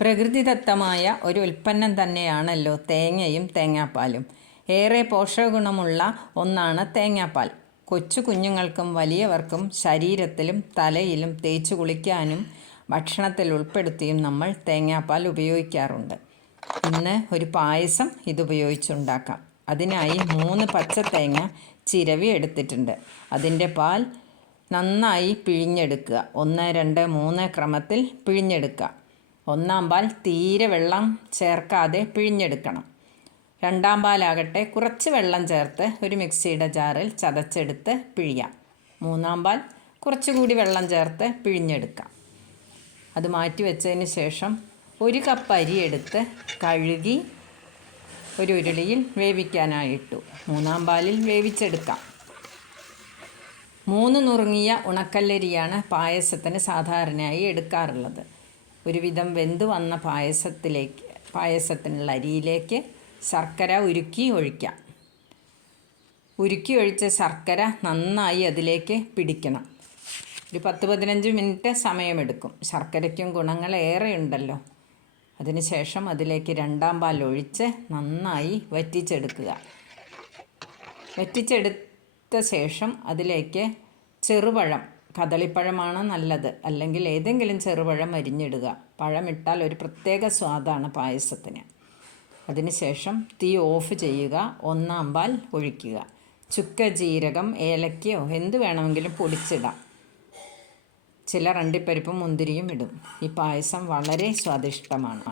പ്രകൃതിദത്തമായ ഒരു ഉൽപ്പന്നം തന്നെയാണല്ലോ തേങ്ങയും തേങ്ങാപ്പാലും. ഏറെ പോഷകഗുണമുള്ള ഒന്നാണ് തേങ്ങാപ്പാൽ. കൊച്ചു കുഞ്ഞുങ്ങൾക്കും വലിയവർക്കും ശരീരത്തിലും തലയിലും തേച്ചു കുളിക്കാനും ഭക്ഷണത്തിൽ ഉൾപ്പെടുത്തിയും നമ്മൾ തേങ്ങാപ്പാൽ ഉപയോഗിക്കാറുണ്ട്. ഇന്ന് ഒരു പായസം ഇതുപയോഗിച്ചുണ്ടാക്കാം. അതിനായി 3 പച്ചത്തേങ്ങ ചിരവി എടുത്തിട്ടുണ്ട്. അതിൻ്റെ പാൽ നന്നായി പിഴിഞ്ഞെടുക്കുക. 1, 2, 3 ക്രമത്തിൽ പിഴിഞ്ഞെടുക്കുക. 1-ാം പാൽ തീരെ വെള്ളം ചേർക്കാതെ പിഴിഞ്ഞെടുക്കണം. 2-ാം പാലാകട്ടെ കുറച്ച് വെള്ളം ചേർത്ത് ഒരു മിക്സിയുടെ ജാറിൽ ചതച്ചെടുത്ത് പിഴിയാം. 3-ാം പാൽ കുറച്ചുകൂടി വെള്ളം ചേർത്ത് പിഴിഞ്ഞെടുക്കാം. അത് മാറ്റി വെച്ചതിന് ശേഷം 1 കപ്പ് അരി എടുത്ത് കഴുകി ഒരു ഉരുളിയിൽ വേവിക്കാനായിട്ടു. 3-ാം പാലിൽ വേവിച്ചെടുക്കാം. 3 നുറുങ്ങിയ ഉണക്കല്ലരിയാണ് പായസത്തിന് സാധാരണയായി എടുക്കാറുള്ളത്. ഒരുവിധം വെന്ത് വന്ന പായസത്തിനുള്ള അരിയിലേക്ക് ശർക്കര ഉരുക്കി ഒഴിക്കാം. ഉരുക്കി ഒഴിച്ച ശർക്കര നന്നായി അതിലേക്ക് പിടിക്കണം. ഒരു 10-15 മിനിറ്റ് സമയമെടുക്കും. ശർക്കരയ്ക്കും ഗുണങ്ങൾ ഏറെയുണ്ടല്ലോ. അതിനുശേഷം അതിലേക്ക് 2-ാം പാൽ ഒഴിച്ച് നന്നായി വറ്റിച്ചെടുക്കുക. വറ്റിച്ചെടുത്ത ശേഷം അതിലേക്ക് ചെറുപഴം, കദളിപ്പഴമാണ് നല്ലത്, അല്ലെങ്കിൽ ഏതെങ്കിലും ചെറുപഴം അരിഞ്ഞിടുക. പഴമിട്ടാൽ ഒരു പ്രത്യേക സ്വാദാണ് പായസത്തിന്. അതിനുശേഷം തീ ഓഫ് ചെയ്യുക. 1-ാം പാൽ ഒഴിക്കുക. ചുക്ക്, ജീരകം, ഏലക്കയോ എന്ത് വേണമെങ്കിലും പൊടിച്ചിടാം. ചിലർ അണ്ടിപ്പരിപ്പും മുന്തിരിയും ഇടും. ഈ പായസം വളരെ സ്വാദിഷ്ടമാണ്.